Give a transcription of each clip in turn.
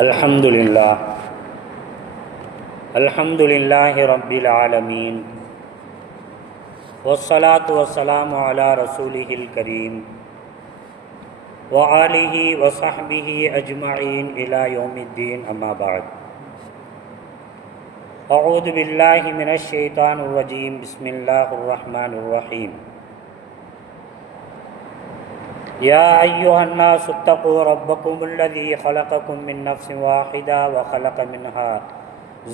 अल्हम्दुलिल्लाह अल्हम्दुलिल्लाहि रब्बिल आलमीन वस्सलातु वस्सलामु अला रसूलिहिल करीम व आलिहि व सहबिहि अजमईन इला यौमिद्दीन अम्मा बाद। अऊज़ु बिल्लाहि मिनश शैतानिर रजीम बिस्मिल्लाहिर रहमानिर रहीम। या अय्युहन्नासु इत्तक़ू रब्बकुमुल्लज़ी खलक़कुम मिन नफ्सिन वाहिदा व खलक़ मिनहा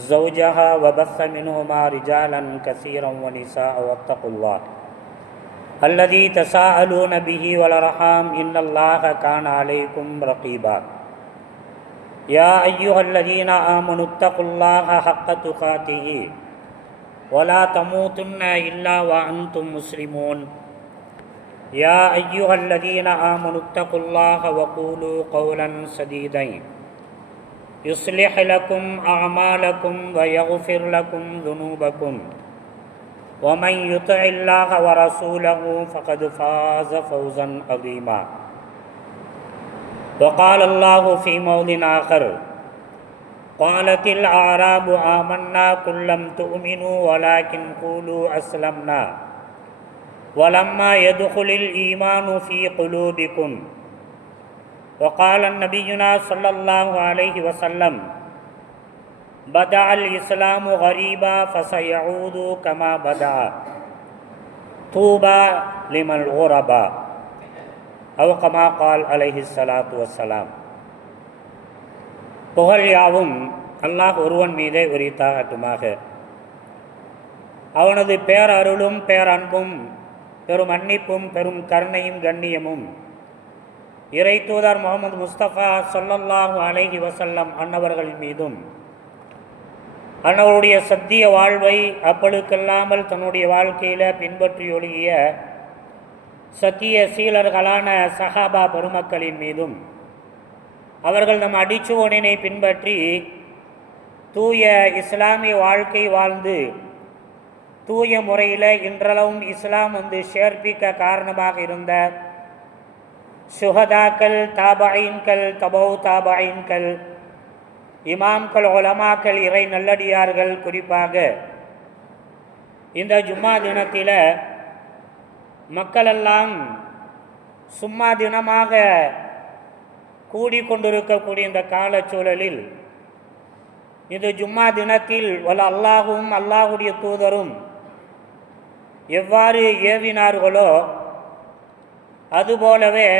ज़ौजहा व बस्स मिनहुमा रिजालन कसीरन व निसाअ वत्तक़ुल्लाह अल्लज़ी तसाअलून बिही वल अर्हाम इन्नल्लाह कान अलैकुम रक़ीबा। या अय्युहल्लज़ीना आमनु इत्तक़ुल्लाह हक़्क़ तुक़ातिही व ला तमूतुन्ना इल्ला व अंतुम मुस्लिमून। या अय्युहल्लज़ीना आमनु इत्तक़ुल्लाह व क़ूलू क़ौलन सदीदन युस्लिह लकुम अअमालकुम व यग़फ़िर लकुम ज़ुनूबकुम व मन युतिइल्लाह व रसूलहु फ़क़द फ़ाज़ फ़ौज़न अज़ीमा। व क़ाल अल्लाहु फ़ी मौदिन आख़र क़ालतिल अअराबु आमन्ना क़ुल लम तुअमिनू वलाकिन क़ूलू अस्लमना वलम्मा यदख़ुलिल ईमानु फ़ी क़ुलूबिकुम। वक़ाल नबियुना सल्लल्लाहु अलैहि वसल्लम बदअल इस्लामु गरीबा फसयऊदु कमा बदअ तूबा लिमन गुरबा अव कमा क़ाल अलैहिस्सलातु वस्सलाम। புகழ் யாவும் அல்லாஹ் ஒருவன் மீதே உரித்தாகட்டுமாக. அவனது பேரருளும் பேரன்பும் பெரும் மன்னிப்பும் பெரும் கருணையும் கண்ணியமும் இறை தூதர் முகமது முஸ்தபா ஸல்லல்லாஹு அலைஹி வஸல்லம் அன்னவர்களின் மீதும் அன்னவருடைய சத்திய வாழ்வை அப்பழுக்கல்லாமல் தன்னுடைய வாழ்க்கையில் பின்பற்றியொழுகிய சத்திய சீலர்களான சஹாபா பெருமக்களின் மீதும் அவர்கள் நம் அடிச்சுவடினை பின்பற்றி தூய இஸ்லாமிய வாழ்க்கை வாழ்ந்து தூய முறையில் இன்றளவும் இஸ்லாம் சேர்ப்பிக்க காரணமாக இருந்த சுஹதாக்கள், தாபஈன்கள், தபவு தாபஈன்கள், இமாம்கள், உலமாக்கள், இறை நல்லடியார்கள், குறிப்பாக இந்த ஜும்மா தினத்தில் மக்களெல்லாம் சும்மா தினமாக கூடிக்கொண்டிருக்கக்கூடிய இந்த காலச்சூழலில் இந்த ஜும்மா தினத்தில் வல்ல அல்லாஹும் அல்லாஹுடைய தூதரும் எவ்வாறு ஏவினார்களோ அதுபோலவே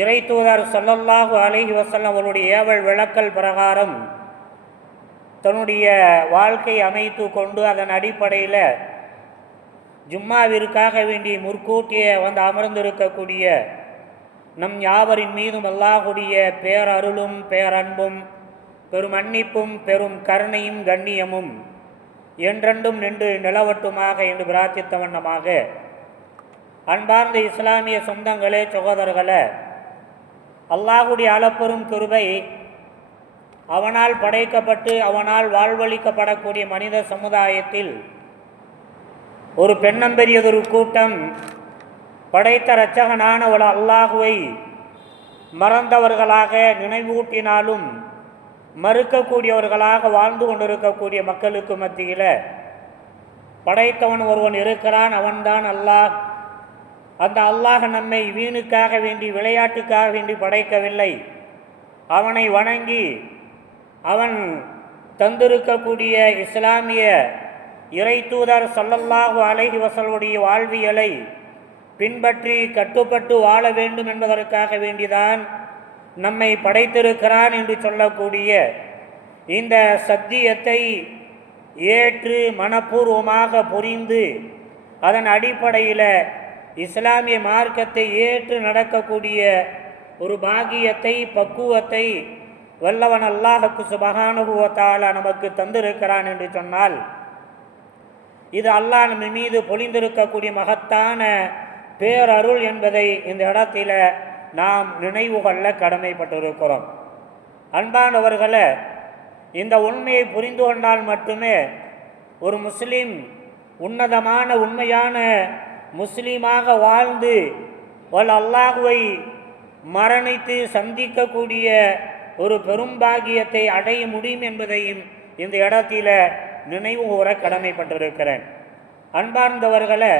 இறை தூதர் ஸல்லல்லாஹு அலைஹி வஸல்லம் அவருடைய ஏவல் விளக்கல் பிரகாரம் தன்னுடைய வாழ்க்கை அமைத்து கொண்டு அதன் அடிப்படையில் ஜும்மாவிற்காக வேண்டி முற்கூட்டியே அமர்ந்திருக்கக்கூடிய நம் யாவரின் மீதும் அல்லாஹுடைய பேரருளும் பேரன்பும் பெரும் மன்னிப்பும் பெரும் கருணையும் கண்ணியமும் என்றென்றும் நின்று நிலவட்டுமாக என்று பிரார்த்தித்த வண்ணமாக, அன்பார்ந்த இஸ்லாமிய சொந்தங்களே, சகோதரர்களே, அல்லாஹுடைய அளப்பெரும் கிருபை அவனால் படைக்கப்பட்டு அவனால் வாழ்வளிக்கப்படக்கூடிய மனித சமுதாயத்தில் ஒரு பெண்ணம்பெரியதொரு கூட்டம் படைத்த இரட்சகனான ஒரு அல்லாஹுவை மறந்தவர்களாக, நினைவூட்டினாலும் மறுக்கக்கூடியவர்களாக வாழ்ந்து கொண்டிருக்கக்கூடிய மக்களுக்கு மத்தியில் படைத்தவன் ஒருவன் இருக்கிறான், அவன்தான் அல்லாஹ். அந்த அல்லாஹ் நம்மை வீணுக்காக வேண்டி, விளையாட்டுக்காக வேண்டி படைக்கவில்லை. அவனை வணங்கி அவன் தந்திருக்கக்கூடிய இஸ்லாமிய இறை தூதர் ஸல்லல்லாஹு அலைஹி வஸல்லுடைய வாழ்வியலை பின்பற்றி கட்டுப்பட்டு வாழ வேண்டும் என்பதற்காக வேண்டிதான் நம்மை படைத்திருக்கிறான் என்று சொல்லக்கூடிய இந்த சத்தியத்தை ஏற்று மனப்பூர்வமாக புரிந்து அதன் அடிப்படையில் இஸ்லாமிய மார்க்கத்தை ஏற்று நடக்கக்கூடிய ஒரு பாக்கியத்தை, பக்குவத்தை வல்லவன் அல்லாஹ்வுக்கு சுப்ஹானஹு வ தஆலா நமக்கு தந்திருக்கிறான் என்று சொன்னால், இது அல்லாஹ் நம்ம மீது பொழிந்திருக்கக்கூடிய மகத்தான பேரருள் என்பதை இந்த இடத்துல நாம் நினைவு கொள்ள கடமைப்பட்டிருக்கிறோம். அன்பானவர்களே, இந்த உண்மையை புரிந்து கொண்டால் மட்டுமே ஒரு முஸ்லீம் உன்னதமான உண்மையான முஸ்லீமாக வாழ்ந்து அல்லாஹுவை மரணித்து சந்திக்கக்கூடிய ஒரு பெரும்பாகியத்தை அடைய முடியும் என்பதையும் இந்த இடத்தில நினைவு கூற கடமைப்பட்டிருக்கிறேன். அன்பார்ந்தவர்களே,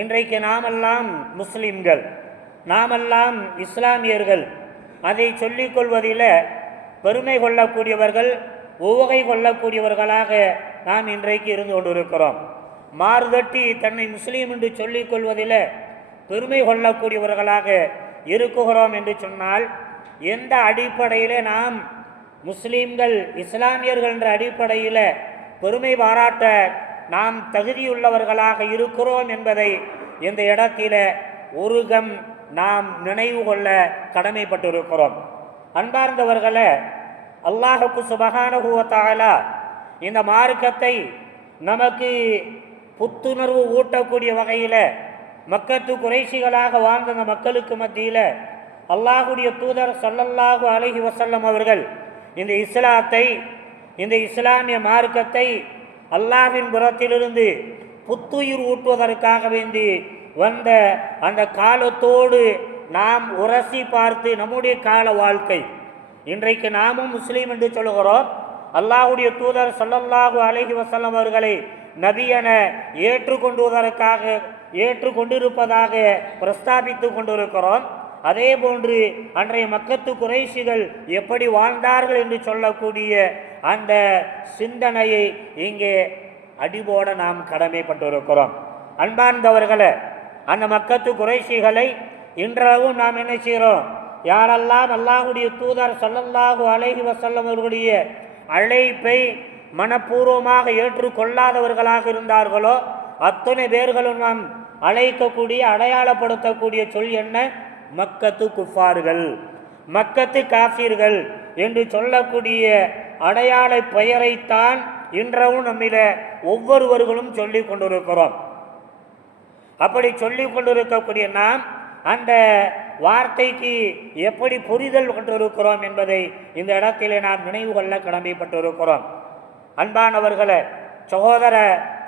இன்றைக்கு நாமெல்லாம் முஸ்லிம்கள், நாமெல்லாம் இஸ்லாமியர்கள். அதை சொல்லிக்கொள்வதில் பெருமை கொள்ளக்கூடியவர்கள், உவகை கொள்ளக்கூடியவர்களாக நாம் இன்றைக்கு இருந்து கொண்டிருக்கிறோம். மாறுதட்டி தன்னை முஸ்லீம் என்று சொல்லிக்கொள்வதில் பெருமை கொள்ளக்கூடியவர்களாக இருக்குகிறோம் என்று சொன்னால், எந்த அடிப்படையில் நாம் முஸ்லீம்கள் இஸ்லாமியர்கள் என்ற அடிப்படையில் பெருமை பாராட்ட நாம் தகுதியுள்ளவர்களாக இருக்கிறோம் என்பதை இந்த இடத்தில ஒருகம் நாம் நினைவு கொள்ள கடமைப்பட்டிருக்கிறோம். அன்பார்ந்தவர்களே, அல்லாஹுக்கு சுப்ஹானஹு வ தஆலா இந்த மார்க்கத்தை நமக்கு புத்துணர்வு ஊட்டக்கூடிய வகையில் மக்கத்து குறைஷிகளாக வாழ்ந்த அந்த மக்களுக்கு மத்தியில் அல்லாஹுடைய தூதர் ஸல்லல்லாஹு அலைஹி வஸல்லம் அவர்கள் இந்த இஸ்லாத்தை, இந்த இஸ்லாமிய மார்க்கத்தை அல்லாஹ்வின் புறத்திலிருந்து புத்துயிர் ஊட்டுவதற்காக வேண்டி வந்த அந்த காலத்தோடு நாம் உரசி பார்த்து நம்முடைய கால வாழ்க்கை, இன்றைக்கு நாமும் முஸ்லீம் என்று சொல்கிறோம். அல்லாஹுடைய தூதர் ஸல்லல்லாஹு அலைஹி வஸல்லம் அவர்களை நபி என ஏற்றுக்கொண்டிருப்பதாக பிரஸ்தாபித்து கொண்டிருக்கிறோம். அதே போன்று அன்றைய மக்கத்து குறைஷிகள் எப்படி வாழ்ந்தார்கள் என்று சொல்லக்கூடிய அந்த சிந்தனையை இங்கே அடிபோட நாம் கடமைப்பட்டிருக்கிறோம். அன்பார்ந்தவர்களே, அந்த மக்கத்து குறைஷிகளை இன்றளவும் நாம் என்ன செய்கிறோம்? யாரெல்லாம் அல்லாஹுடைய தூதர் ஸல்லல்லாஹு அலைஹி வஸல்லம் அவர்களுடைய அழைப்பை மனப்பூர்வமாக ஏற்றுக்கொள்ளாதவர்களாக இருந்தார்களோ அத்தனை பேர்களும் நாம் அழைக்கக்கூடிய, அடையாளப்படுத்தக்கூடிய சொல் என்ன? மக்கத்து குஃபார்கள், மக்கத்து காஃபிர்கள் என்று சொல்லக்கூடிய அடையாள பெயரைத்தான் இன்றவும் நம்மில ஒவ்வொருவர்களும் சொல்லிக் கொண்டிருக்கிறோம். அப்படி சொல்லிக் கொண்டிருக்கக்கூடிய நாம் அந்த வார்த்தைக்கு எப்படி புரிதல் கொண்டிருக்கிறோம் என்பதை இந்த இடத்திலே நாம் நினைவு கொள்ள கடமைப்பட்டிருக்கிறோம். அன்பானவர்களே, சகோதர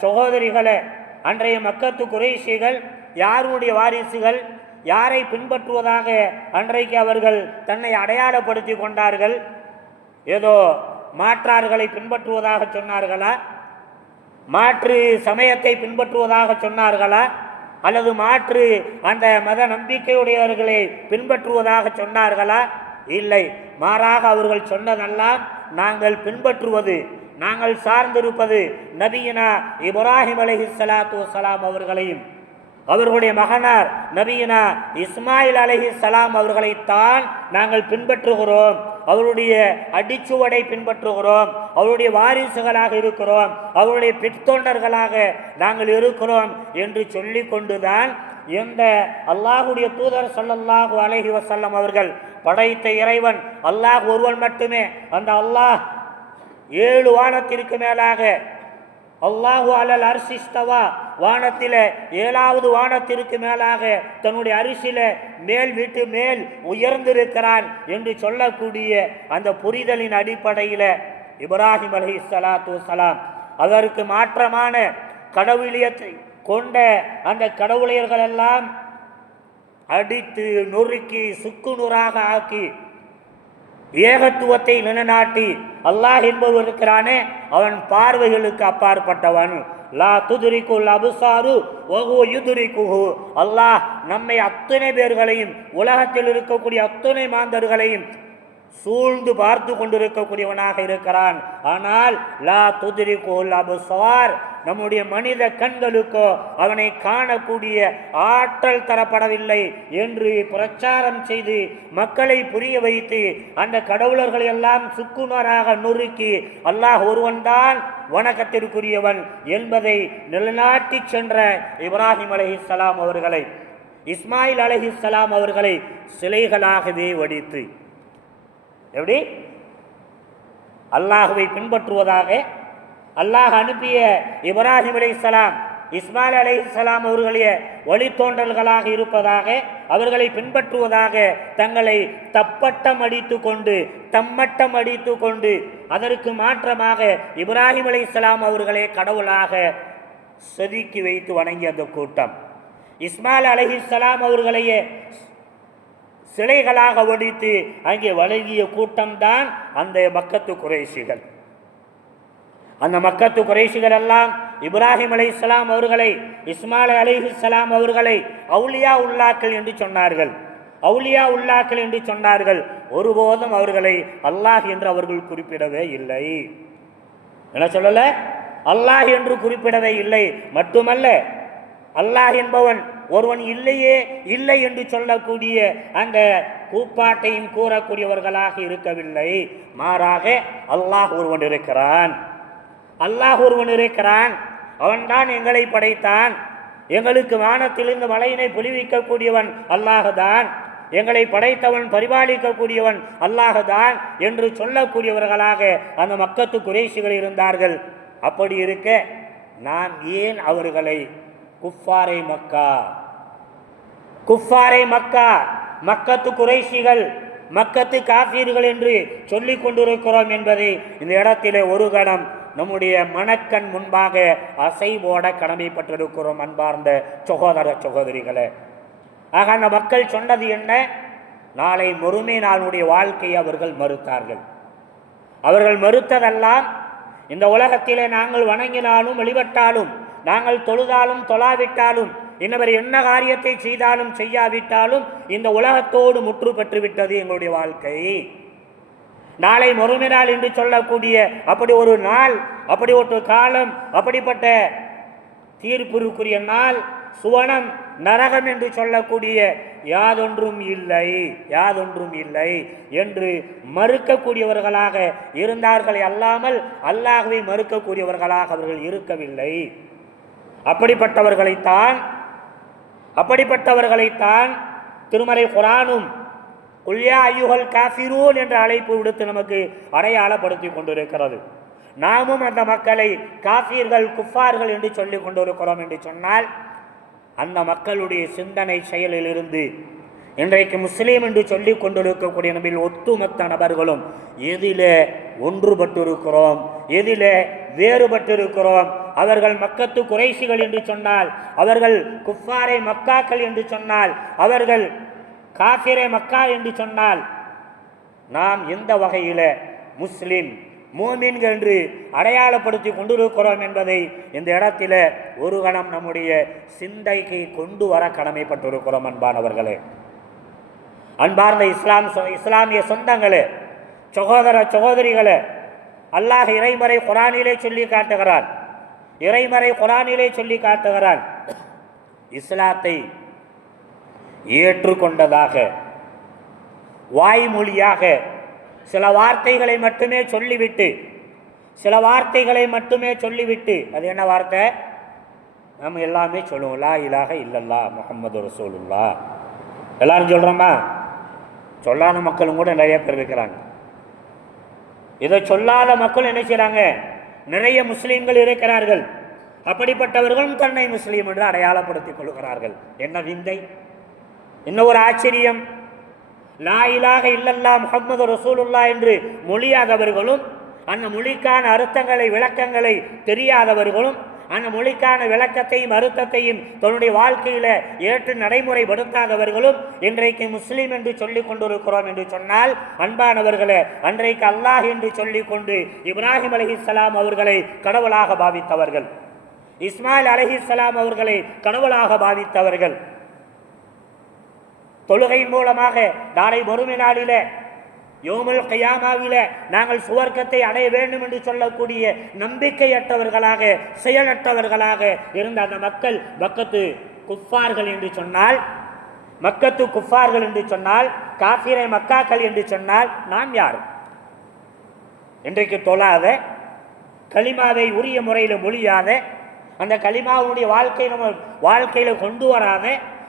சகோதரிகளே, அன்றைய மக்கத்து குறைஷிகள் யாருடைய வாரிசுகள், யாரை பின்பற்றுவதாக அன்றைக்கு அவர்கள் தன்னை அடையாளப்படுத்தி கொண்டார்கள்? ஏதோ மாற்றார்களை பின்பற்றுவதாக சொன்னார்களா? மாற்று சமயத்தை பின்பற்றுவதாக சொன்னார்களா? அல்லது மாற்று அந்த மத நம்பிக்கையுடையவர்களை பின்பற்றுவதாக சொன்னார்களா? இல்லை, மாறாக அவர்கள் சொன்னதெல்லாம் நாங்கள் பின்பற்றுவது, நாங்கள் சார்ந்திருப்பது நபியினா இப்ராஹிம் அலைஹிஸ்ஸலாத்து வஸ்ஸலாம் அவர்களையும் அவர்களுடைய மகனார் நபியினா இஸ்மாயில் அலைஹிஸ்ஸலாம் அவர்களைத்தான் நாங்கள் பின்பற்றுகிறோம், அவருடைய அடிச்சுவடை பின்பற்றுகிறோம், அவருடைய வாரிசுகளாக இருக்கிறோம், அவருடைய பிற்தொண்டர்களாக நாங்கள் இருக்கிறோம் என்று சொல்லி கொண்டுதான் எந்த அல்லாஹுடைய தூதர் ஸல்லல்லாஹு அலைஹி வஸல்லம் அவர்கள் படைத்த இறைவன் அல்லாஹ் ஒருவன் மட்டுமே. அந்த அல்லாஹ் 7 வானத்திற்கு மேலாக அல்லாஹு அலல் அர்ஷிஸ்தவா, வானத்தில 7வது வானத்திற்கு மேலாக தன்னுடைய அரிசில மேல் வீட்டு மேல் உயர்ந்திருக்கிறான் என்று சொல்லக்கூடிய அந்த புரிதலின் அடிப்படையில் இப்ராஹிம் அலைஹிஸ்ஸலாத்து வஸ்ஸலாம் அதற்கு மாற்றமான கடவுளியத்தை கொண்ட அந்த கடவுளியர்களெல்லாம் அடித்து நொறுக்கி சுக்குநூறாக ஆக்கி ஏகத்துவத்தை நிலைநாட்டி அல்லாஹ் என்பவர் இருக்கிறானே அவன் பார்வைகளுக்கு அப்பாற்பட்டவன். லா துதுரிக்குல் அபுசாரு வஹுவ யுதுரிக்குஹு. அல்லாஹ் நம்மை அத்தனை பேர்களையும், உலகத்தில் இருக்கக்கூடிய அத்தனை மாந்தர்களையும் சூழ்ந்து பார்த்து கொண்டிருக்கக்கூடியவனாக இருக்கிறான். ஆனால் லா துதுரிக்குல் அபுசார், நம்முடைய மனித கண்களுக்கோ அவனை காணக்கூடிய ஆற்றல் தரப்படவில்லை என்று பிரச்சாரம் செய்து மக்களை புரிய வைத்து அந்த கடவுளர்களை எல்லாம் சுக்குநராக நொறுக்கி அல்லாஹ் ஒருவன்தான் வணக்கத்திற்குரியவன் என்பதை நிலைநாட்டி சென்ற இப்ராஹிம் அலைஹிஸ்ஸலாம் அவர்களை, இஸ்மாயில் அலைஹிஸ்ஸலாம் அவர்களை சிலைகளாகவே வடித்து, எப்படி அல்லாஹுவை பின்பற்றுவதாக அல்லாஹ் அனுப்பிய இப்ராஹிம் அலைஹிஸ்ஸலாம் இஸ்மாயில் அலைஹிஸ்ஸலாம் அவர்களுடைய வழித்தோன்றல்களாக இருப்பதாக, அவர்களை பின்பற்றுவதாக தங்களை தம்மட்டம் அடித்து கொண்டு அதற்கு மாற்றமாக இப்ராஹிம் அலைஹிஸ்ஸலாம் அவர்களே கடவுளாக செதுக்கி வைத்து வணங்கிய அந்த கூட்டம், இஸ்மாயில் அலைஹிஸ்ஸலாம் அவர்களையே சிலைகளாக ஒடித்து அங்கே வழங்கிய கூட்டம்தான் அந்த மக்கத்து குறைஷிகள். அந்த மக்கத்து குறைஷிகள் எல்லாம் இப்ராஹிம் அலைஹிஸ்ஸலாம் அவர்களை, இஸ்மாயில் அலைஹிஸ்ஸலாம் அவர்களை அவுலியா உல்லாக்கள் என்று சொன்னார்கள். அவுலியா உல்லாக்கள் என்று சொன்னார்கள். ஒருபோதும் அவர்களை அல்லாஹ் என்று அவர்கள் குறிப்பிடவே இல்லை. என்ன சொல்லல? அல்லாஹ் என்று குறிப்பிடவே இல்லை. மட்டுமல்ல, அல்லாஹ் என்பவன் ஒருவன் இல்லையே இல்லை என்று சொல்லக்கூடிய அந்த கூப்பாட்டையும் கூறக்கூடியவர்களாக இருக்கவில்லை. மாறாக அல்லாஹ் ஒருவன் இருக்கிறான், அல்லாஹ் ஒருவன் இருக்கிறான், அவன்தான் எங்களை படைத்தான், எங்களுக்கு வானத்திலிருந்து மழையினை பொழிவிக்கக்கூடியவன் அல்லாஹுதான், எங்களை படைத்தவன் பரிபாலிக்கக்கூடியவன் அல்லாஹுதான் என்று சொல்லக்கூடியவர்களாக அந்த மக்கத்து குறைஷிகள் இருந்தார்கள். அப்படி இருக்க நாம் ஏன் அவர்களை குஃபாரை மக்கா, குஃபாரை மக்கா, மக்கத்து குறைஷிகள், மக்கத்து காஃபீர்கள் என்று சொல்லிக் கொண்டிருக்கிறோம் என்பதை இந்த இடத்திலே ஒரு கணம் நம்முடைய மனக்கண் முன்பாக அசைவோட கடமைப்பட்டிருக்கிறோம். அன்பார்ந்த சகோதர சகோதரிகளே, ஆக அந்த மக்கள் சொன்னது என்ன? நாளை மறுமை நாளுடைய வாழ்க்கையை அவர்கள் மறுத்தார்கள். அவர்கள் மறுத்ததெல்லாம் இந்த உலகத்திலே நாங்கள் வணங்கினாலும் வழிபட்டாலும், நாங்கள் தொழுதாலும் தொழாவிட்டாலும், இன்னவர் என்ன காரியத்தை செய்தாலும் செய்யாவிட்டாலும் இந்த உலகத்தோடு முற்று பெற்றுவிட்டது எங்களுடைய வாழ்க்கை. நாளை மறுமை நாள் என்று சொல்லக்கூடிய அப்படி ஒரு நாள், அப்படி ஒரு காலம், அப்படிப்பட்ட தீர்ப்பிற்குரிய நாள், சுவனம் நரகம் என்று சொல்லக்கூடிய யாதொன்றும் இல்லை, யாதொன்றும் இல்லை என்று மறுக்கக்கூடியவர்களாக இருந்தார்கள். அல்லாமல் அல்லாஹ்வை மறுக்கக்கூடியவர்களாக அவர்கள் இருக்கவில்லை. அப்படிப்பட்டவர்களைத்தான் திருமறை குர்ஆனும் குல்யா ஐயுஹல் காஃபிரூன் என்ற அழைப்பு விடுத்து நமக்கு அடையாளப்படுத்தி கொண்டிருக்கிறது. நாமும் அந்த மக்களை காஃபீர்கள், குஃபார்கள் என்று சொல்லிக் கொண்டிருக்கிறோம் என்று சொன்னால், அந்த மக்களுடைய சிந்தனை செயலிலிருந்து இன்றைக்கு முஸ்லீம் என்று சொல்லிக் கொண்டிருக்கக்கூடிய நம்மில் ஒட்டுமொத்த நபர்களும் எதிலே ஒன்றுபட்டிருக்கிறோம், எதிலே வேறுபட்டிருக்கிறோம். அவர்கள் மக்கத்து குறைஷிகள் என்று சொன்னால், அவர்கள் குஃபாரை மக்காக்கள் என்று சொன்னால், அவர்கள் காஃபிரே மக்கா என்று சொன்னால், நாம் எந்த வகையில் முஸ்லிம் மூமின்கள் என்று அடையாளப்படுத்தி கொண்டிருக்கிறோம் என்பதை இந்த இடத்துல ஒரு கணம் நம்முடைய சிந்தைக்கு கொண்டு வர கடமைப்பட்டிருக்கிறோம். அன்பானவர்களே, அன்பார்ந்த இஸ்லாமிய சொந்தங்களே, சகோதர சகோதரிகளே, அல்லாஹ் இறைமறை குர்ஆனிலே சொல்லி காட்டுகிறான், இறைமறை குர்ஆனிலே சொல்லி காட்டுகிறான், இஸ்லாத்தை ஏற்றுக்கொண்டதாக வாய்மொழியாக சில வார்த்தைகளை மட்டுமே சொல்லிவிட்டு, சில வார்த்தைகளை மட்டுமே சொல்லிவிட்டு, அது என்ன வார்த்தை? நம்ம எல்லாமே சொல்லுவோம், லா இலாஹ இல்லல்லாஹ் முஹம்மது ரசூலுல்லாஹ். எல்லாரும் சொல்கிறோமா? சொல்லாத மக்களும் கூட நிறைய பேர் இருக்கிறாங்க. இதை சொல்லாத மக்கள் என்ன செய்கிறாங்க? நிறைய முஸ்லீம்கள் இருக்கிறார்கள். அப்படிப்பட்டவர்களும் தன்னை முஸ்லீம் என்று அடையாளப்படுத்திக் கொள்கிறார்கள். என்ன விந்தை, என்ன ஒரு ஆச்சரியம்! லா இலாஹ இல்லல்லாஹ் முஹம்மது ரசூலுல்லாஹ் என்று மொழியாதவர்களும், அந்த மொழிக்கான அர்த்தங்களை விளக்கங்களை தெரியாதவர்களும், அந்த மொழிக்கான விளக்கத்தையும் அர்த்தத்தையும் தன்னுடைய வாழ்க்கையில் ஏற்று நடைமுறைப்படுத்தாதவர்களும் இன்றைக்கு முஸ்லீம் என்று சொல்லிக் கொண்டிருக்கிறோம் என்று சொன்னால், அன்பானவர்களே, அன்றைக்கு அல்லாஹ் என்று சொல்லிக்கொண்டு இப்ராஹிம் அலைஹிஸ்ஸலாம் அவர்களை கடவுளாக பாவித்தவர்கள், இஸ்மாயில் அலைஹிஸ்ஸலாம் அவர்களை கடவுளாக பாவித்தவர்கள், தொழுகையின் மூலமாக நாளை மறுமை நாளிலே யோமுல் கியாமாவிலே நாங்கள் சுவர்க்கத்தை அடைய வேண்டும் என்று சொல்லக்கூடிய நம்பிக்கையற்றவர்களாக, செயலற்றவர்களாக இருந்த அந்த மக்கள் மக்கத்து குஃபார்கள் என்று சொன்னால், மக்கத்து குஃபார்கள் என்று சொன்னால், காஃபிரை மக்காக்கள் என்று சொன்னால் நாம் யார்? இன்றைக்கு தொழாத, கலிமாவை உரிய முறையில் மொழியாத, அந்த கலிமாவுடைய நம்ம வாழ்க்கையில் கொண்டு வராத,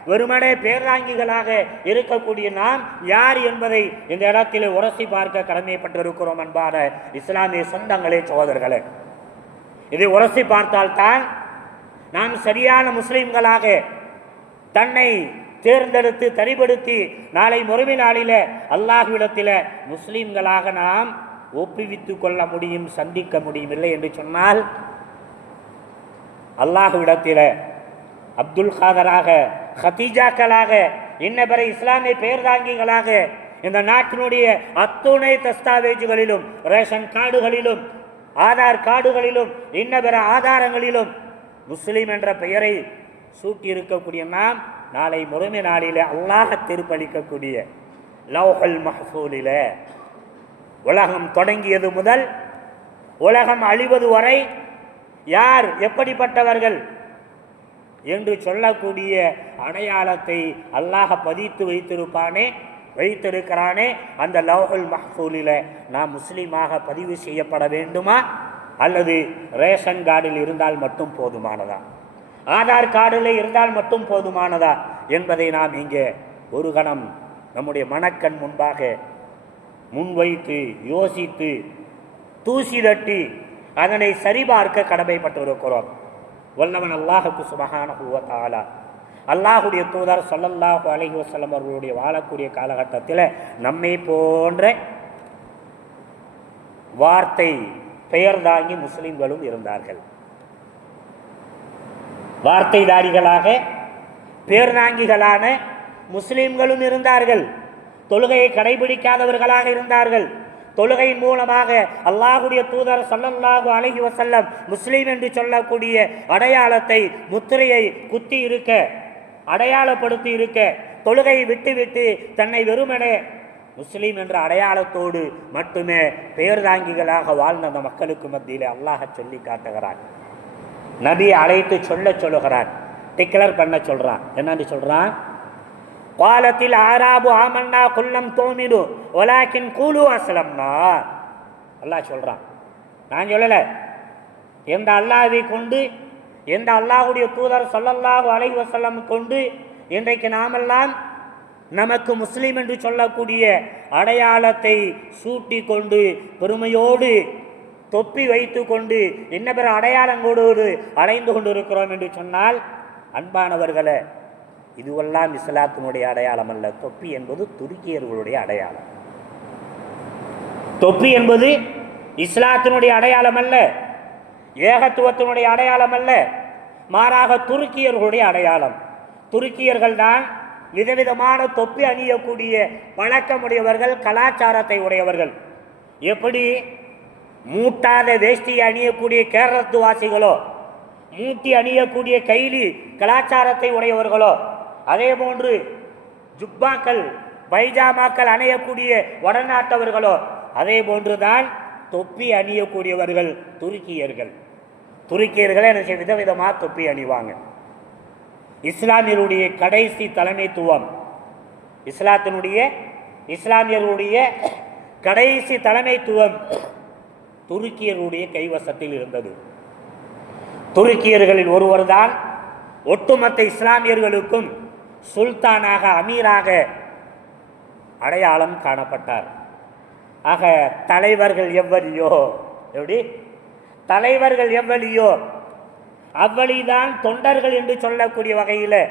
வெறுமனே பேராங்கிகளாக இருக்கக்கூடிய நாம் யார் என்பதை இந்த இடத்தில் உரசி பார்க்க கடமைப்பட்டிருக்கிறோம். அன்பான இஸ்லாமிய சொந்தங்களே, சகோதரர்களே, இதை உரசி பார்த்தால்தான் நாம் சரியான முஸ்லீம்களாக தன்னை தேர்ந்தெடுத்து தனிப்படுத்தி நாளை மறுமை நாளில் அல்லாஹ்விடத்தில் முஸ்லீம்களாக நாம் ஒப்புவித்து கொள்ள முடியும், சந்திக்க முடியும். இல்லை என்று சொன்னால் அல்லாஹ்விடத்தில் அப்துல் காதராக, ஹதீஜாக்களாக, இன்ன பிற இஸ்லாமிய பெயர் தாங்கிகளாக இந்த நாட்டினுடைய அத்துணை தஸ்தாவேஜுகளிலும், ரேஷன் கார்டுகளிலும், ஆதார் கார்டுகளிலும், இன்ன பிற ஆதாரங்களிலும் முஸ்லீம் என்ற பெயரை சூட்டி இருக்கக்கூடிய நாம் நாளை மறுமை நாளில் அல்லாஹ் தீர்ப்பளிக்கக்கூடிய லௌஹுல் மஹ்ஃபூலில் உலகம் தொடங்கியது முதல் உலகம் அழிவது வரை யார் எப்படிப்பட்டவர்கள் என்று சொல்லக்கூடிய அடையாளத்தை அல்லாஹ் பதித்து வைத்திருக்கிறானே. அந்த லௌஹுல் மஹ்ஃபூலில் நாம் முஸ்லீமாக பதிவு செய்யப்பட வேண்டுமா, அல்லது ரேஷன் கார்டில் இருந்தால் மட்டும் போதுமானதா, ஆதார் கார்டில் இருந்தால் மட்டும் போதுமானதா என்பதை நாம் இங்கே ஒரு கணம் நம்முடைய மனக்கண் முன்பாக முன்வைத்து யோசித்து தூசி தட்டி அதனை சரிபார்க்க கடமைப்பட்டிருக்கிறோம். வல்லவன் அல்லாஹுக்கு சுப்ஹானஹு வ தஆலா அல்லாஹுடைய தூதர் ஸல்லல்லாஹு அலைஹி வஸல்லம் அவர்களுடைய வாழக்கூடிய காலகட்டத்தில் நம்மை போன்ற வார்த்தை பெயர் தாங்கி முஸ்லிம்களும் இருந்தார்கள். வார்த்தைதாரிகளாக பேர்நாங்கிகளான முஸ்லிம்களும் இருந்தார்கள். தொழுகையை கடைபிடிக்காதவர்களாக இருந்தார்கள். தொழுகையின் மூலமாக அல்லாஹுடைய தூதர் ஸல்லல்லாஹு அலைஹி வஸல்லம் முஸ்லீம் என்று சொல்லக்கூடிய அடையாளத்தை, முத்திரையை குத்தி இருக்க, அடையாளப்படுத்தி இருக்க, தொழுகையை விட்டுவிட்டு தன்னை வெறுமனே முஸ்லீம் என்ற அடையாளத்தோடு மட்டுமே பெயர்தாங்கிகளாக வாழ்ந்த அந்த மக்களுக்கு மத்தியில் அல்லாஹ் சொல்லி காட்டுகிறான். நபி அழைத்து சொல்லுகிறான், டிக்ளேர் பண்ண சொல்றான். என்னன்னு சொல்றான்? காலத்தில் ஆராபு ஆமன்னா குல்லம் தோமிடு வலாக்கின் கூலு அஸ்லம்னா. அல்லாஹ் சொல்றான், நான் சொல்லலை, எந்த அல்லாஹ்வை கொண்டு, எந்த அல்லாஹுடைய தூதர் ஸல்லல்லாஹு அலைஹி வஸல்லம் கொண்டு இன்றைக்கு நாமெல்லாம் நமக்கு முஸ்லீம் என்று சொல்லக்கூடிய அடையாளத்தை சூட்டி கொண்டு பெருமையோடு தொப்பி வைத்து கொண்டு என்ன பிற அடையாளங்களோடு அலைந்து கொண்டு இருக்கிறோம் என்று சொன்னால், அன்பானவர்களே, இதுவெல்லாம் இஸ்லாத்தினுடைய அடையாளம் அல்ல. தொப்பி என்பது துருக்கியர்களுடைய அடையாளம். தொப்பி என்பது இஸ்லாத்தினுடைய அடையாளம் அல்ல, ஏகத்துவத்தினுடைய அடையாளம் அல்ல, மாறாக துருக்கியர்களுடைய அடையாளம். துருக்கியர்கள் தான் விதவிதமான தொப்பி அணியக்கூடிய பழக்கமுடையவர்கள், கலாச்சாரத்தை உடையவர்கள். எப்படி மூட்டாத வேஷ்டி அணியக்கூடிய கேரளத்து வாசிகளோ, மூட்டி அணியக்கூடிய கைலி கலாச்சாரத்தை உடையவர்களோ, அதே போன்று ஜுப்பாக்கள், பைஜாமாக்கள் அணியக்கூடிய வடநாட்டவர்களோ, அதே போன்றுதான் தொப்பி அணியக்கூடியவர்கள் துருக்கியர்கள். துருக்கியர்களே விதவிதமாக தொப்பி அணிவாங்க. இஸ்லாமியருடைய கடைசி தலைமைத்துவம், இஸ்லாமியர்களுடைய கடைசி தலைமைத்துவம் துருக்கியருடைய கைவசத்தில் இருந்தது. துருக்கியர்களில் ஒருவர் தான் ஒட்டுமொத்த இஸ்லாமியர்களுக்கும் சுல்தானாக, அமீராக அடையாளம் காணப்பட்டார். ஆக தலைவர்கள் எவ்வளியோ, எப்படி தலைவர்கள் எவ்வளியோ அவ்வளிதான் தொண்டர்கள் என்று சொல்லக்கூடிய வகையில்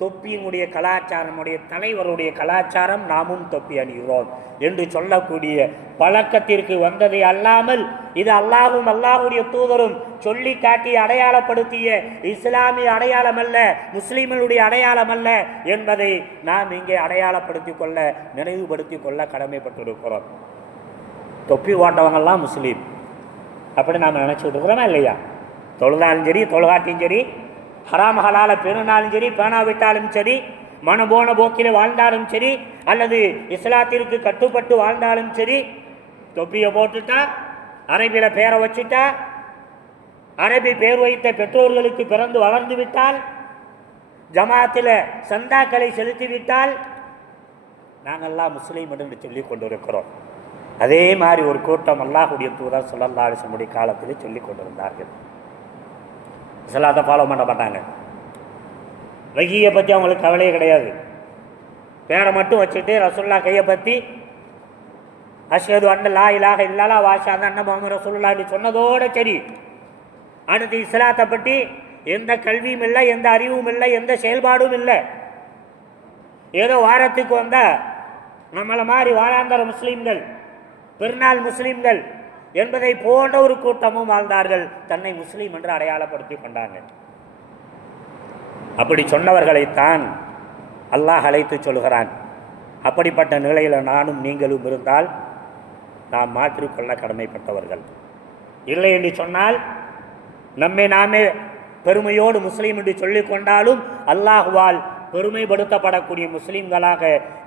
தொப்பியினுடைய கலாச்சாரமுடைய தலைவருடைய கலாச்சாரம் நாமும் தொப்பி அணிகிறோம் என்று சொல்லக்கூடிய பழக்கத்திற்கு வந்ததை அல்லாமல், இது அல்லாஹும் அல்லாஹுடைய தூதரும் சொல்லி காட்டி அடையாளப்படுத்திய இஸ்லாமிய அடையாளம் அல்ல, முஸ்லீம்களுடைய அடையாளம் அல்ல என்பதை நாம் இங்கே அடையாளப்படுத்தி கொள்ள, நினைவுபடுத்தி கொள்ள கடமைப்பட்டிருக்கிறோம். தொப்பி ஓட்டவங்கள்லாம் முஸ்லீம் அப்படி நாம் நினச்சிக்கிட்டு இருக்கிறோமா இல்லையா? தொழுதாலும் சரி, தொழுகாட்டியும் சரி, ஹராம் ஹலால பெருநாளும் சரி, பேனா விட்டாலும் சரி, மனபோன போக்கில் வாழ்ந்தாலும் சரி, அல்லது இஸ்லாத்திற்கு கட்டுப்பட்டு வாழ்ந்தாலும் சரி, தொப்பியை போட்டுட்டா, அரபியில் பேரை வச்சுட்டா, அரபி பேர் வைத்த பெற்றோர்களுக்கு பிறந்து வளர்ந்து விட்டால், ஜமாத்தில் சந்தாக்களை செலுத்திவிட்டால் நாங்கள்லாம் முஸ்லீம் என்று சொல்லி கொண்டிருக்கிறோம். அதே மாதிரி ஒரு கூட்டம் அல்லாஹுடைய தூதர் ஸல்லல்லாஹு அலைஹி வஸல்லம் காலத்தில் சொல்லி கொண்டிருந்தார்கள். இஸ்லாத்தை ஃபாலோ பண்ண மாட்டாங்க. வகியை பற்றி அவங்களுக்கு கவலையே கிடையாது. பேரை மட்டும் வச்சுட்டு ரசூலுல்லாஹ் கையை பற்றி அஷ்ஹது அன்ன லா இலாஹ இல்லல்லாஹ் வ அஷ்ஹது அன்ன முஹம்மது ரசூலுல்லாஹ் சொன்னதோடு சரி. அடுத்து இஸ்லாத்தை பற்றி எந்த கல்வியும் இல்லை, எந்த அறிவும் இல்லை, எந்த செயல்பாடும் இல்லை. ஏதோ வாரத்துக்கு வந்தால் நம்மளை மாதிரி வாராந்தர முஸ்லீம்கள், பெருநாள் முஸ்லீம்கள் என்பதை போன்ற ஒரு கூட்டமும் வாழ்ந்தார்கள். தன்னை முஸ்லீம் என்று அடையாளப்படுத்தி கொண்டாங்க. அப்படி சொன்னவர்களைத்தான் அல்லாஹ் அழைத்து சொல்கிறான். அப்படிப்பட்ட நிலையில் நானும் நீங்களும் இருந்தால் நாம் மாற்றிக்கொள்ள கடமைப்பட்டவர்கள். இல்லை என்று சொன்னால் நம்மை நாமே பெருமையோடு முஸ்லீம் என்று சொல்லிக் கொண்டாலும் அல்லாஹுவால் பெருமைப்படுத்தப்படக்கூடிய முஸ்லீம்களாக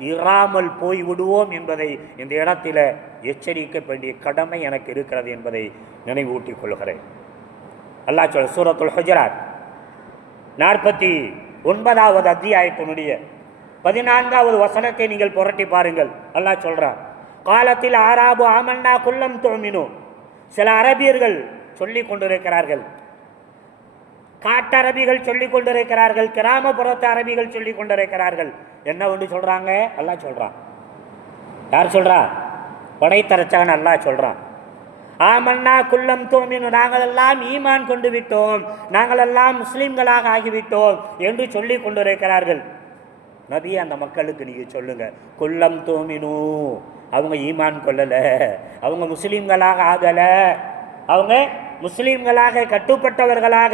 இராமல் போய்விடுவோம் என்பதை இந்த இடத்தில் எச்சரிக்க வேண்டிய கடமை எனக்கு இருக்கிறது என்பதை நினைவூட்டிக் கொள்கிறேன். அல்லாஹ் சொல் சூரத்துல் ஹுஜராத் 49வது அத்தியாயத்தினுடைய 14வது வசனத்தை நீங்கள் புரட்டி பாருங்கள். அல்லாஹ் சொல்றான், காலத்தில் ஆராபு ஆமன்னா குல்லம் துமினு. சில அரபியர்கள் சொல்லிக் கொண்டிருக்கிறார்கள், காட்டரபிகள் சொல்லிக் கொண்டிருக்கிறார்கள், கிராமப்புறத்து அரபிகள் சொல்லிக் கொண்டிருக்கிறார்கள். என்ன ஒன்று சொல்றாங்க? அல்லாஹ் சொல்றான். யார் சொல்றா? படைத்தரச்சான் அல்லாஹ் சொல்றான். ஆமன்னா குல்லம் துமினு, நாங்களெல்லாம் ஈமான் கொண்டு விட்டோம், நாங்களெல்லாம் முஸ்லிம்களாக ஆகிவிட்டோம் என்று சொல்லிக் கொண்டிருக்கிறார்கள். நபி, அந்த மக்களுக்கு நீங்கள் சொல்லுங்க, குல்லம் துமினு, அவங்க ஈமான் கொள்ளல, அவங்க முஸ்லீம்களாக ஆகல, அவங்க முஸ்லீம்களாக கட்டுப்பட்டவர்களாக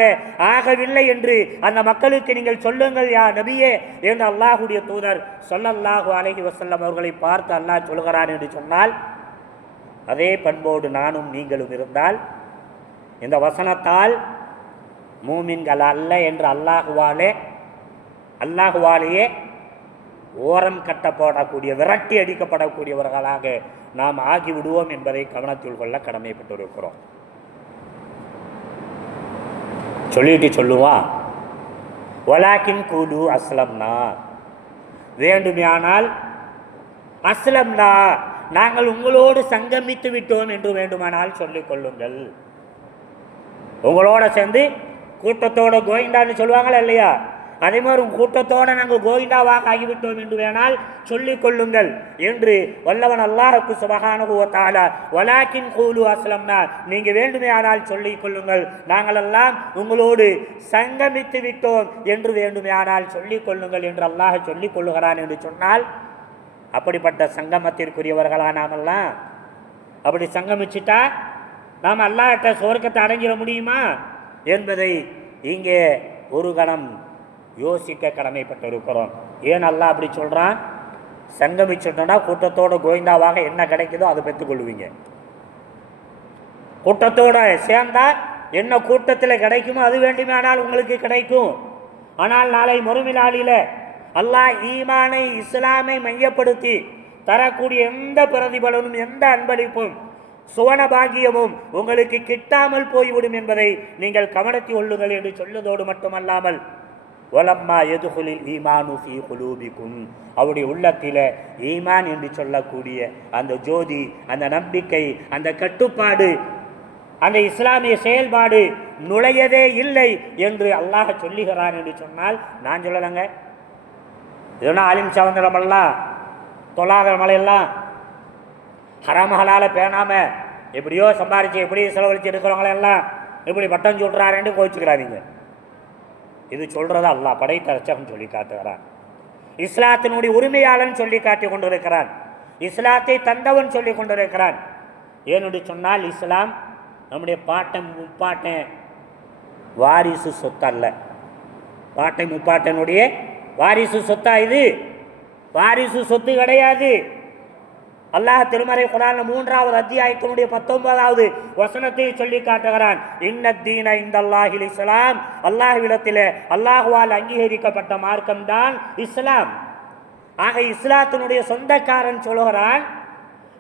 ஆகவில்லை என்று அந்த மக்களுக்கு நீங்கள் சொல்லுங்கள் யா நபியே என்று அல்லாஹுடைய தூதர் ஸல்லல்லாஹு அலைஹி வஸல்லம் அவர்களை பார்த்து அல்லாஹ் சொல்கிறான் என்று சொன்னால், அதே பண்போடு நானும் நீங்களும் இருந்தால் இந்த வசனத்தால் மூமின்கள் அல்ல என்று அல்லாஹுவாலேயே ஓரம் கட்டப்படக்கூடிய, விரட்டி அடிக்கப்படக்கூடியவர்களாக நாம் ஆகிவிடுவோம் என்பதை கவனத்தில் கொள்ள கடமைப்பட்டிருக்கிறோம். சொல்லிட்டு சொல்லுவான், வலாக்கின் கூலு அஸ்லம்னா, வேண்டுமானால் அஸ்லம்னா, நாங்கள் உங்களோடு சங்கமித்து விட்டோம் என்று வேண்டுமானால் சொல்லிக் கொள்ளுங்கள். உங்களோட சேர்ந்து கூட்டத்தோட கோவிந்தான்னு சொல்லுவாங்களா இல்லையா, அதே மாதிரி உங்கள் கூட்டத்தோடு நாங்கள் கோவிந்தாவாக ஆகிவிட்டோம் என்று வேணால் சொல்லிக் கொள்ளுங்கள் என்று வல்லவன் அல்லாஹ்வுக்கு சுப்ஹானஹு வ தஆலா வலாக்கின் கூலு அஸ்லம்னா, நீங்கள் வேண்டுமையானால் சொல்லிக் கொள்ளுங்கள், நாங்களெல்லாம் உங்களோடு சங்கமித்து விட்டோம் என்று வேண்டுமையானால் சொல்லிக் கொள்ளுங்கள் என்று அல்லாஹ் சொல்லிக் கொள்ளுகிறான் என்று சொன்னால், அப்படிப்பட்ட சங்கமத்திற்குரியவர்களா நாமெல்லாம்? அப்படி சங்கமிச்சுட்டா நாம் அல்லாஹ்ட்ட சொர்க்கத்தை அடைஞ்சிட முடியுமா என்பதை இங்கே ஒரு கணம் யோசிக்க கடமைப்பட்டிருக்கிறோம். ஏன் அல்லாஹ் அப்படி சொல்கிறான்? சங்கமிச்சுட்டோன்னா கூட்டத்தோட கோவிந்தாவாக என்ன கிடைக்குதோ அதை பெற்றுக்கொள்வீங்க. கூட்டத்தோட சேர்ந்தா என்ன கூட்டத்தில் கிடைக்குமோ அது வேண்டுமானால் உங்களுக்கு கிடைக்கும். ஆனால் நாளை மறுமை நாளில் அல்லாஹ் ஈமானை, இஸ்லாமை மையப்படுத்தி தரக்கூடிய எந்த பிரதிபலனும், எந்த அன்பளிப்பும், சுவன பாகியமும் உங்களுக்கு கிட்டாமல் போய்விடும் என்பதை நீங்கள் கவனத்தில் கொள்ளுங்கள் என்று சொல்லுவதோடு மட்டுமல்லாமல், வலம்மா யதுகுலில் ஈமானு ஃபீ குலூபிக்கும், அவருடைய உள்ளத்தில் ஈமான் என்று சொல்லக்கூடிய அந்த ஜோதி, அந்த நம்பிக்கை, அந்த கட்டுப்பாடு, அந்த இஸ்லாமிய செயல்பாடு நுழையவே இல்லை என்று அல்லாஹ் சொல்லுகிறான் என்று சொன்னால், நான் சொல்லலைங்க, இதுனா ஆலிம் சவந்தரமெல்லாம் தொழாத மலையெல்லாம் ஹராமஹலால் பேணாமல் எப்படியோ சம்பாரித்து எப்படி செலவழித்து இருக்கிறவங்களெல்லாம் இப்படி பட்டம் சொல்கிறாருன்னு கோச்சிக்கிறாதீங்க. இது சொல்கிறத அல்லாஹ் படைத்தரச்சகன் சொல்லி காட்டுகிறான். இஸ்லாத்தினுடைய உரிமையாளன் சொல்லி காட்டி கொண்டிருக்கிறான். இஸ்லாத்தை தந்தவன் சொல்லி கொண்டிருக்கிறான். ஏனென்று சொன்னால், இஸ்லாம் நம்முடைய பாட்டன் முப்பாட்டன் வாரிசு சொத்தல்ல. பாட்டை முப்பாட்டனுடைய வாரிசு சொத்தா? இது வாரிசு சொத்து கிடையாது. அல்லாஹ் திருமறை குர்ஆன் 3வது அத்தியாயத்தினுடைய 19வது வசனத்தை சொல்லி காட்டுகிறான். இன்னத்தீன இந்தல்லாஹில் இஸ்லாம், அல்லாஹ்விடத்தில் அல்லாஹ்வால் அங்கீகரிக்கப்பட்ட மார்க்கம்தான் இஸ்லாம். ஆக இஸ்லாத்தினுடைய சொந்தக்காரன் சொல்லுகிறான்.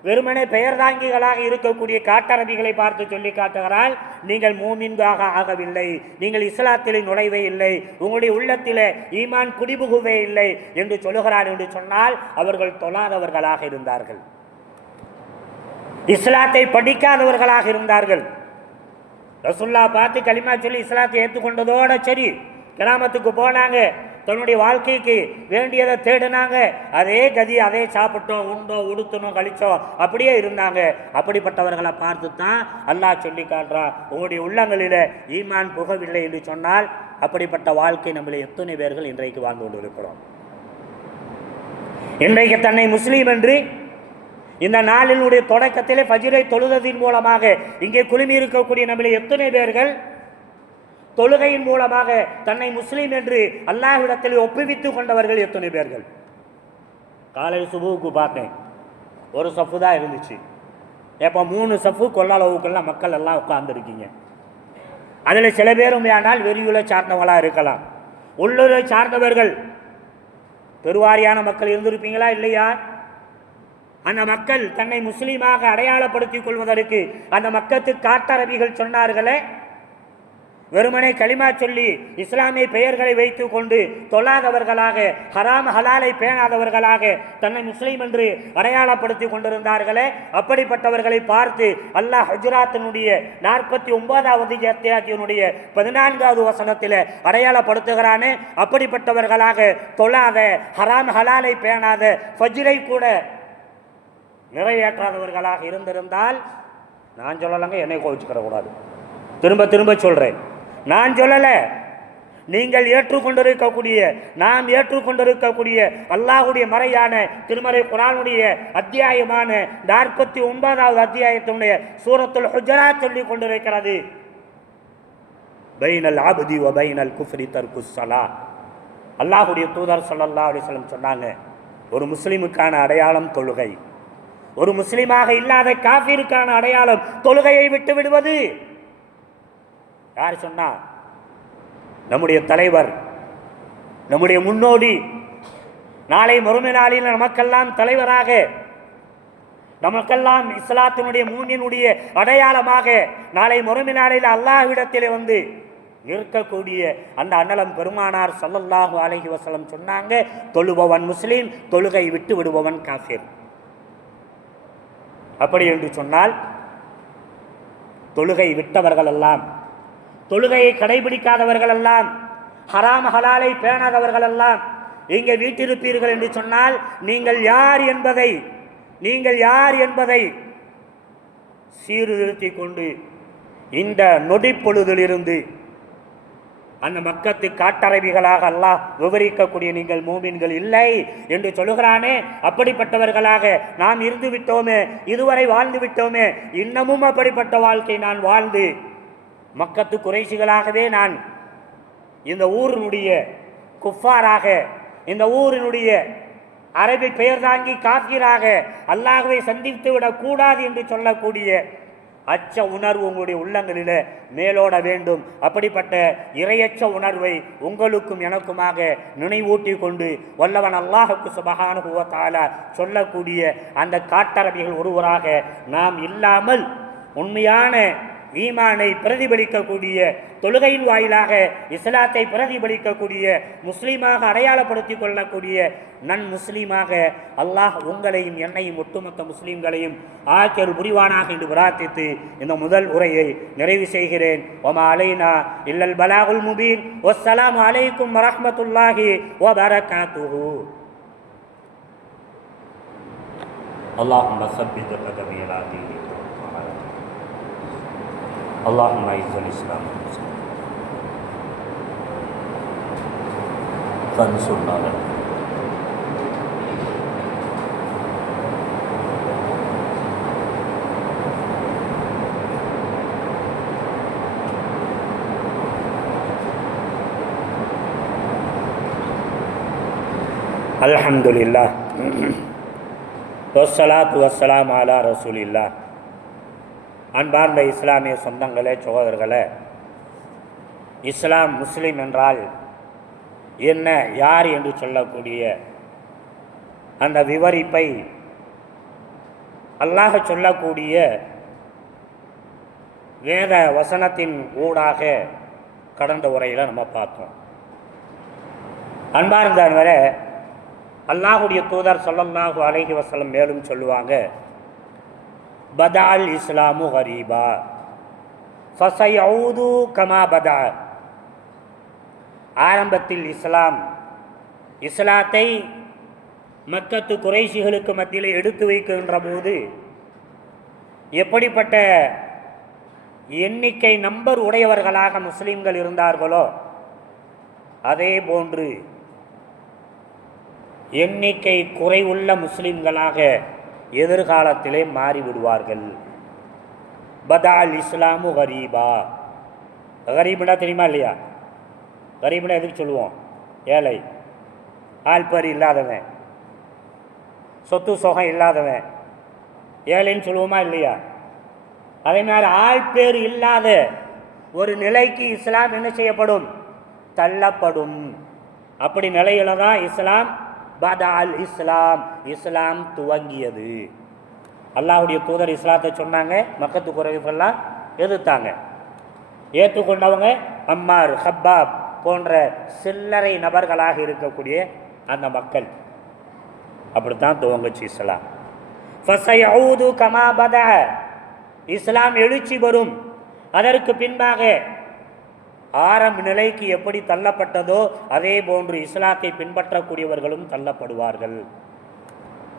வெறுமனே பெயர் தாங்கிகளாக இருக்கக்கூடிய காட்டரபிகளை பார்த்து சொல்லி காட்டுகிறாள், நீங்கள் மூமின்காக ஆகவில்லை, நீங்கள் இஸ்லாத்திலே நுழைவே இல்லை, உங்களுடைய உள்ளத்தில் ஈமான் குடிபுகுவே இல்லை என்று சொல்லுகிறார் என்று சொன்னால், அவர்கள் தொழாதவர்களாக இருந்தார்கள், இஸ்லாத்தை படிக்காதவர்களாக இருந்தார்கள். ரசூலுல்லாஹ் பார்த்து கலிமா சொல்லி இஸ்லாத்தை ஏற்றுக்கொண்டதோட சரி, கிராமத்துக்கு போனாங்க, தன்னுடைய வாழ்க்கைக்கு வேண்டியதை தேடினாங்க, அதே கதி, அதே சாப்பிட்டோம், உண்டோம், உடுத்தணும், கழிச்சோம், அப்படியே இருந்தாங்க. அப்படிப்பட்டவர்களை பார்த்து தான் அல்லாஹ் சொல்லி காட்டுறான், உங்களுடைய உள்ளங்களில் ஈமான் புகவில்லை என்று சொன்னால், அப்படிப்பட்ட வாழ்க்கை நம்மளை எத்தனை பேர்கள் இன்றைக்கு வாழ்ந்து கொண்டு இருக்கிறோம். இன்றைக்கு தன்னை முஸ்லீம் என்று இந்த நாளினுடைய தொடக்கத்திலே ஃபஜ்ரை தொழுததின் மூலமாக இங்கே குழுமி இருக்கக்கூடிய நம்மளை எத்தனை பேர்கள் தொழுகையின் மூலமாக தன்னை முஸ்லீம் என்று அல்லாஹ்விடத்தில் ஒப்புவித்துக் கொண்டவர்கள் எத்தனை பேர்கள்? காலை சுபுவுக்கு பார்த்தேன், ஒரு சஃப்பு தான் இருந்துச்சு. இப்போ 3 சஃப்பு கொள்ளளவுக்கெல்லாம் மக்கள் எல்லாம் உட்கார்ந்துருக்கீங்க. அதில் சில பேரும் ஆனால் வெறியுலை சார்ந்தவங்களாக இருக்கலாம், உள்ளூரை சார்ந்தவர்கள் பெருவாரியான மக்கள் இருந்திருப்பீங்களா இல்லையா? அந்த மக்கள் தன்னை முஸ்லீமாக அடையாளப்படுத்திக் கொள்வதற்கு அந்த மக்களுக்கு காட்டரபிகள் சொன்னார்களே, வெறுமனை களிமா சொல்லி இஸ்லாமிய பெயர்களை வைத்து கொண்டு தொழாதவர்களாக, ஹராம் ஹலாலை பேணாதவர்களாக தன்னை முஸ்லீம் என்று அடையாளப்படுத்தி கொண்டிருந்தார்களே, அப்படிப்பட்டவர்களை பார்த்து அல்லாஹ் ஹுஜராத்தினுடைய 49வது அத்தியாயத்தினுடைய 14வது வசனத்தில் அடையாளப்படுத்துகிறானே, அப்படிப்பட்டவர்களாக தொழாத, ஹராம் ஹலாலை பேணாத, ஃபஜ்ரை கூட நிறைவேற்றாதவர்களாக இருந்திருந்தால், நான் சொல்லலைங்க, என்னை கோவிச்சுக்கிற கூடாது, திரும்ப திரும்ப சொல்கிறேன், நான் சொல்லலை, நீங்கள் ஏற்றுக்கொண்டிருக்கக்கூடிய, நாம் ஏற்றுக்கொண்டிருக்கக்கூடிய அல்லாஹுடைய மறையான திருமறை குர்ஆனுடைய அத்தியாயமான 49வது அத்தியாயத்தினுடைய சூரத்துல் ஹுஜராத் சொல்லிக் கொண்டிருக்கிறது, பைனல் அப்தி வ பைனல் குஃப்ரி தர்குஸ் ஸலா. அல்லாஹுடைய தூதர் ஸல்லல்லாஹு அலைஹி வஸல்லம் சொன்னாங்க, ஒரு முஸ்லிமுக்கான அடையாளம் தொழுகை, ஒரு முஸ்லிமாக இல்லாத காஃபிருக்கான அடையாளம் தொழுகையை விட்டு விடுவது. யார் சொன்னா? நம்முடைய தலைவர், நம்முடைய முன்னோடி, நாளை மறுமை நாளில் நமக்கெல்லாம் தலைவராக, நமக்கெல்லாம் இஸ்லாத்தினுடைய மூமினுடைய அடையாளமாக நாளை மறுமை நாளில் அல்லாஹ்விடத்திலே வந்து இருக்கக்கூடிய அந்த அன்னலம் பெருமானார் ஸல்லல்லாஹு அலைஹி வஸல்லம் சொன்னாங்க, தொழுபவன் முஸ்லீம், தொழுகை விட்டு விடுபவன் காஃபிர். அப்படி என்று சொன்னால் தொழுகை விட்டவர்கள் எல்லாம், தொழுகையை கடைபிடிக்காதவர்கள் எல்லாம், ஹராம் ஹலாலை பேணாதவர்கள் எல்லாம் இங்கே வீட்டிருப்பீர்கள் என்று சொன்னால், நீங்கள் யார் என்பதை சீர்திருத்தி கொண்டு இந்த நொடிப்பொழுதிலிருந்து அந்த மக்கத்து காட்டரபிகளாக அல்லாஹ் விவரிக்கக்கூடிய நீங்கள் மூமின்கள் இல்லை என்று சொல்லுகிறானே, அப்படிப்பட்டவர்களாக நாம் இருந்து விட்டோமே, இதுவரை வாழ்ந்து விட்டோமே, இன்னமும் அப்படிப்பட்ட வாழ்க்கை நான் வாழ்ந்து மக்கத்து குறைசிகளாகவே நான் இந்த ஊரினுடைய குஃபாராக, இந்த ஊரினுடைய அரபி பெயர் தாங்கி காஃபிராக அல்லாஹ்வை சந்தித்து விடக்கூடாது என்று சொல்லக்கூடிய அச்ச உணர்வு உங்களுடைய உள்ளங்களில் மேலோட வேண்டும். அப்படிப்பட்ட இறையச்ச உணர்வை உங்களுக்கும் எனக்குமாக நினைவூட்டி கொண்டு வல்லவன் அல்லாஹுக்கு சுப்ஹானஹு வ தஆலா சொல்லக்கூடிய அந்த காட்டரபிகள் ஒருவராக நாம் இல்லாமல் உண்மையான ஈமானை பிரதிபலிக்கக்கூடிய, தொழுகையின் வாயிலாக இஸ்லாத்தை பிரதிபலிக்கக்கூடிய, முஸ்லீமாக அடையாளப்படுத்திக் கொள்ளக்கூடிய நன் முஸ்லீமாக அல்லாஹ் உங்களையும் என்னையும் ஒட்டுமொத்த முஸ்லீம்களையும் ஆக்கியல் புரிவானாக என்று பிரார்த்தித்து இந்த முதல் உரையை நிறைவு செய்கிறேன். வமா அலைனா இல்லல் பலாகுல் முபீன். வஸ்ஸலாமு அலைக்கும் வரஹ்மத்துல்லாஹி வபரகாத்துஹு. அல்லாஹும்ம ஸப்பித் கதமி அலா தீனிக். اللهم اعز الاسلام والمسلمين فانصرنا على الحمد لله والصلاة والسلام على رسول الله. அன்பார்ந்த இஸ்லாமிய சொந்தங்களே, சகோதரர்களே, இஸ்லாம் முஸ்லீம் என்றால் என்ன, யார் என்று சொல்லக்கூடிய அந்த விவரிப்பை அல்லாஹ் சொல்லக்கூடிய வேத வசனத்தின் ஊடாக கடந்த உரையில் நம்ம பார்த்தோம். அன்பார்ந்தவரே, அல்லாஹுடைய தூதர் ஸல்லல்லாஹு அலைஹி வஸல்லம் மேலும் சொல்லுவாங்க, பதால் இஸ்லாமு கரீபா ஃபஸயஊது கமா பதா. ஆரம்பத்தில் இஸ்லாத்தை மக்கத்து குறைஷிகளுக்கு மத்தியில் எடுத்து வைக்கின்ற போது எப்படிப்பட்ட எண்ணிக்கை நம்பர் உடையவர்களாக முஸ்லீம்கள் இருந்தார்களோ, அதே போன்று எண்ணிக்கை குறைவுள்ள முஸ்லீம்களாக எதிர்காலத்திலே மாறிவிடுவார்கள். பதால் இஸ்லாமு கரீபா, கரீபுனா தெரியுமா இல்லையா? கரீபுனா எதுக்கு சொல்லுவோம்? ஏழை, ஆள்பரி இல்லாதவன், சொத்து சொகம் இல்லாதவன் ஏழைன்னு சொல்லுவோமா இல்லையா? அதே மாதிரி ஆள் பேர் இல்லாத ஒரு நிலைக்கு இஸ்லாம் என்ன செய்யப்படும்? தள்ளப்படும். அப்படி நிலையில தான் இஸ்லாம் பதா அல் இஸ்லாம், இஸ்லாம் துவங்கியது. அல்லாஹ்வுடைய தூதர் இஸ்லாத்தை சொன்னாங்க, மக்கத்து குறைவுகள்லாம் எதிர்த்தாங்க. ஏற்றுக்கொண்டவங்க அம்மார், ஹப்பாப் போன்ற சில்லறை நபர்களாக இருக்கக்கூடிய அந்த மக்கள். அப்படித்தான் துவங்குச்சு இஸ்லாம். ஃபஸயஊது கமா பதஅ, இஸ்லாம் எழுச்சி வரும். அதற்கு பின்பாக ஆரம்ப நிலைக்கு எப்படி தள்ளப்பட்டதோ அதே போன்று இஸ்லாத்தை பின்பற்றக்கூடியவர்களும் தள்ளப்படுவார்கள்.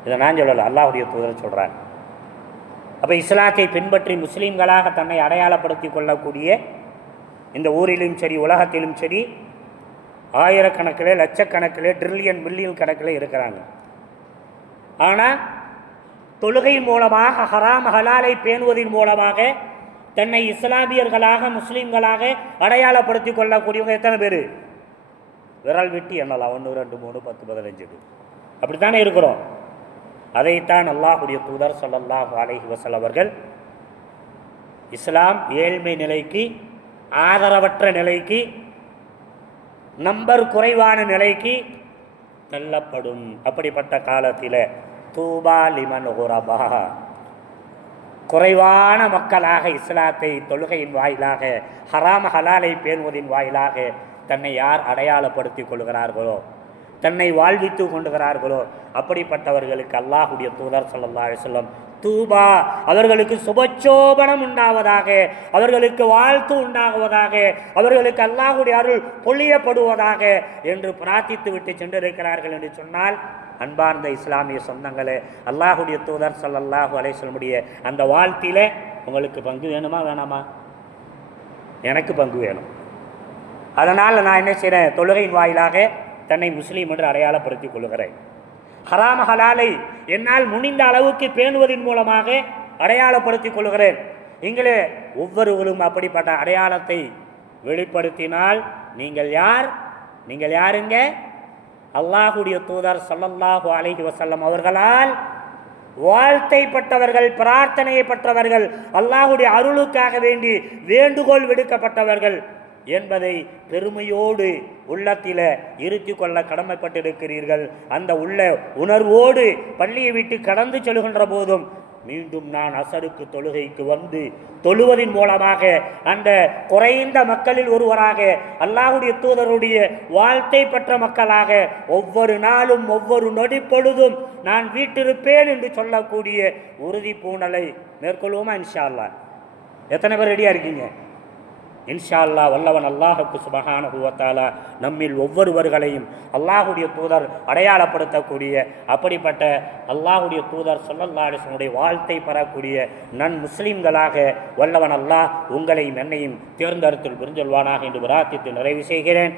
இதை நான் சொல்லலை, அல்லாஹ்வுடைய தூதர் சொல்கிறார். அப்போ இஸ்லாத்தை பின்பற்றி முஸ்லீம்களாக தன்னை அடையாளப்படுத்தி கொள்ளக்கூடிய இந்த ஊரிலும் சரி உலகத்திலும் சரி ஆயிரக்கணக்கில், லட்சக்கணக்கில், ட்ரில்லியன் மில்லியன் கணக்கில் இருக்கிறாங்க. ஆனால் தொழுகை மூலமாக, ஹராம் ஹலாலை பேணுவதன் மூலமாக தன்னை இஸ்லாமியர்களாக, முஸ்லீம்களாக அடையாளப்படுத்தி கொள்ளக்கூடியவங்க எத்தனை பேர்? விரல் விட்டு எண்ணலாம். 1 2 3 10 15 அப்படித்தானே இருக்கிறோம். அதைத்தான் அல்லாஹ்வுடைய தூதர் ஸல்லல்லாஹு அலைஹி வஸல்லம் அவர்கள் இஸ்லாம் ஏழ்மை நிலைக்கு, ஆதரவற்ற நிலைக்கு, நம்பர் குறைவான நிலைக்கு தள்ளப்படும். அப்படிப்பட்ட காலத்தில் தூபா லிமன் குரபா, குறைவான மக்களாக இஸ்லாத்தை தொழுகையின் வாயிலாக, ஹராம் ஹலாலை பேணுவதின் வாயிலாக தன்னை யார் அடையாளப்படுத்தி கொள்கிறார்களோ, தன்னை வாழ்வித்து கொண்டுகிறார்களோ அப்படிப்பட்டவர்களுக்கு அல்லாஹ்வுடைய தூதர் ஸல்லல்லாஹு அலைஹி வஸல்லம் தூபா, அவர்களுக்கு சுபச்சோபனம் உண்டாவதாக, அவர்களுக்கு வாழ்த்து உண்டாகுவதாக, அவர்களுக்கு அல்லாஹ்வுடைய அருள் பொழியப்படுவதாக என்று பிரார்த்தித்து விட்டு சென்றிருக்கிறார்கள் என்று சொன்னால், அன்பார்ந்த இஸ்லாமிய சொந்தங்களே, அல்லாஹ்வுடைய தூதர் ஸல்லல்லாஹு அலைஹி வஸல்லமுடைய அந்த வாழ்த்தில உங்களுக்கு பங்கு வேணுமா வேணாமா? எனக்கு பங்கு வேணும். அதனால் நான் என்ன செய்கிறேன்? தொழுகையின் வாயிலாக தன்னை முஸ்லீம் என்று அடையாளப்படுத்திக் கொள்கிறேன். ஹராம ஹலாலை என்னால் முடிந்த அளவுக்கு பேணுவதன் மூலமாக அடையாளப்படுத்திக் கொள்கிறேன். நீங்களே ஒவ்வொருவரும் அப்படிப்பட்ட அடையாளத்தை வெளிப்படுத்தினால் நீங்கள் யார்? நீங்கள் யாருங்க? அல்லாஹ்வுடைய தூதர் ஸல்லல்லாஹு அலைஹி வஸல்லம் அவர்களால் வாழ்த்தை பெற்றவர்கள், பிரார்த்தனையை பெற்றவர்கள், அல்லாஹ்வுடைய அருளுக்காக வேண்டி வேண்டுகோள் விடுக்கப்பட்டவர்கள் என்பதை பெருமையோடு உள்ளத்தில் இருத்தி கொள்ள கடமைப்பட்டிருக்கிறீர்கள். அந்த உள்ள உணர்வோடு பள்ளியை விட்டு கடந்து செல்கின்ற போதும் மீண்டும் நான் அசருக்கு தொழுகைக்கு வந்து தொழுவதின் மூலமாக அந்த குறைந்த மக்களில் ஒருவராக, அல்லாஹ்வுடைய தூதருடைய வாழ்த்தை பெற்ற மக்களாக ஒவ்வொரு நாளும் ஒவ்வொரு நொடி பொழுதும் நான் வீட்டிருப்பேன் என்று சொல்லக்கூடிய உறுதி பூணலை மேற்கொள்வோமா? இன்ஷா அல்லாஹ். எத்தனை பேர் ரெடியாக இருக்கீங்க? இன்ஷா அல்லாஹ். வல்லவன் அல்லாஹுக்கு சுப்ஹானஹு வ தஆலா நம்மில் ஒவ்வொருவர்களையும் அல்லாஹ்வுடைய தூதர் அடையாளப்படுத்தக்கூடிய அப்படிப்பட்ட அல்லாஹ்வுடைய தூதர் ஸல்லல்லாஹு அலைஹி வஸல்லம் வாழ்த்தை பெறக்கூடிய நன் முஸ்லீம்களாக வல்லவன் அல்லாஹ் உங்களையும் என்னையும் தேர்ந்தெடுத்து விருஞ்சொல்வானாக என்று பிரார்த்தித்து நிறைவு செய்கிறேன்.